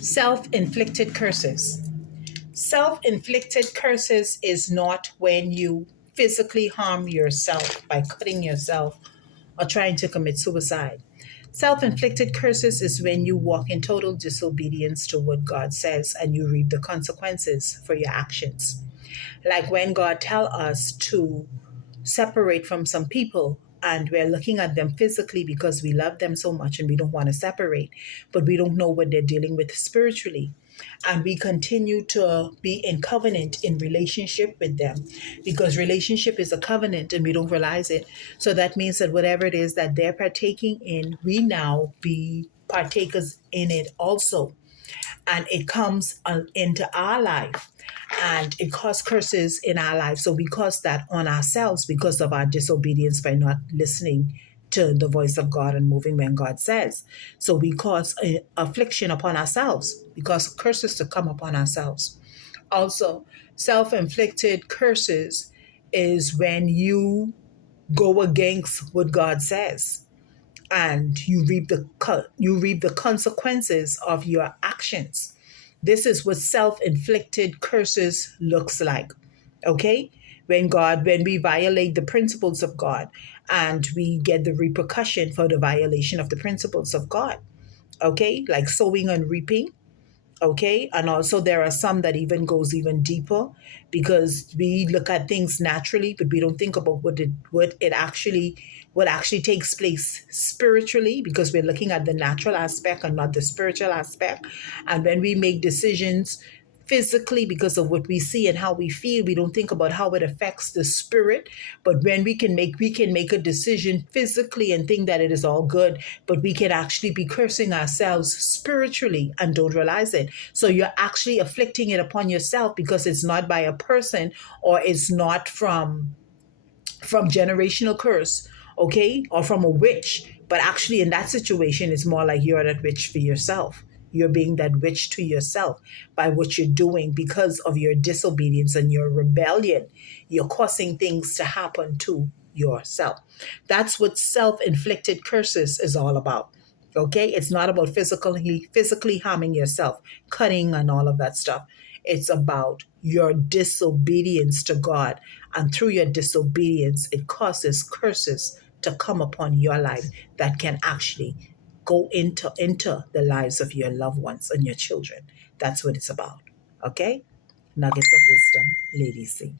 Self-inflicted curses. Self-inflicted curses is not when you physically harm yourself by cutting yourself or trying to commit suicide. Self inflicted curses is when you walk in total disobedience to what God says and you reap the consequences for your actions. Like when God tell us to separate from some people and we're looking at them physically because we love them so much and we don't want to separate, but we don't know what they're dealing with spiritually. And we continue to be in covenant in relationship with them because relationship is a covenant and we don't realize it. So that means that whatever it is that they're partaking in, we now be partakers in it also, and it comes into our life and it causes curses in our life. So we cause that on ourselves because of our disobedience by not listening to the voice of God and moving when God says. So we cause affliction upon ourselves because curses to come upon ourselves. Also, self-inflicted curses is when you go against what God says and you reap the consequences of your actions. This is what self-inflicted curses looks like. Okay? When we violate the principles of God and we get the repercussion for the violation of the principles of God. Okay? Like sowing and reaping. Okay, and also there are some that even goes even deeper because we look at things naturally but we don't think about what actually takes place spiritually because we're looking at the natural aspect and not the spiritual aspect. And when we make decisions physically because of what we see and how we feel, we don't think about how it affects the spirit. But when we can make a decision physically and think that it is all good, but we can actually be cursing ourselves spiritually and don't realize it. So you're actually afflicting it upon yourself because it's not by a person or it's not from generational curse, okay, or from a witch. But actually, in that situation, it's more like you're that witch for yourself. You're being that witch to yourself by what you're doing because of your disobedience and your rebellion. You're causing things to happen to yourself. That's what self inflicted curses is all about. Okay, it's not about physically harming yourself, cutting and all of that stuff. It's about your disobedience to God, and through your disobedience, it causes curses to come upon your life that can actually go into the lives of your loved ones and your children. That's what it's about. Okay, nuggets of wisdom, Lady C.